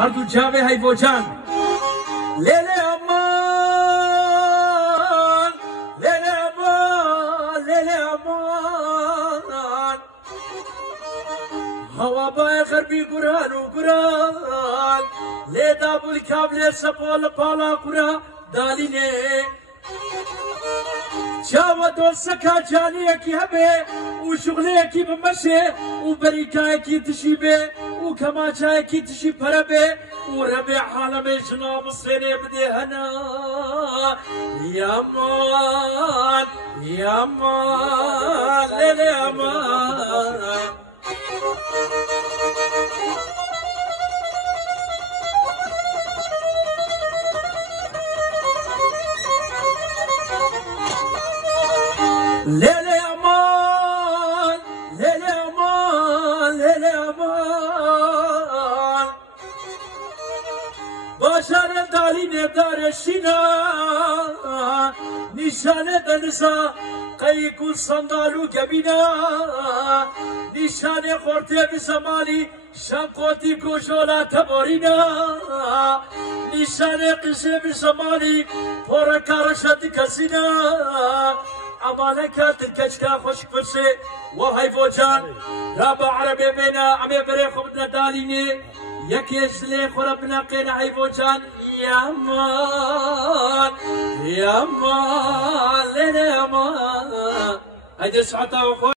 هردو جامع حیفوجان لیلی امان لیلی امان لیلی امان هوا بای غربی گران و گران لی دابل کابل سپال پالا گران دالینه چاوە دۆستەکە جانەیەکی هەبێ و شوغلەیەکی بمەشێ و بەریکایەکی تشی بێ و کەماچایەکی تشی پەرە بێ و ڕەبێ حاڵەمێ ژنا بسێنێ بدێ هەنا یامان یامان لێلێ ئەمان لیلی امان لیلی امان لیلی امان باشار دالینه دارشینا نشانه دنسا قیق و صندالو گبینا نشانه خورته بزمالی شنقوتی کوشولا تبورینا نشانه قشه بزمالی پورکارشت کسینا امانه کات الكشكا خشك فرسي وهيفوجان رابع عربي بينا عمي بريخو بدنا داليني يكي سلي خربنا قينا هيفوجان يا مان يا مان ليلي يا مان هيدي سعطة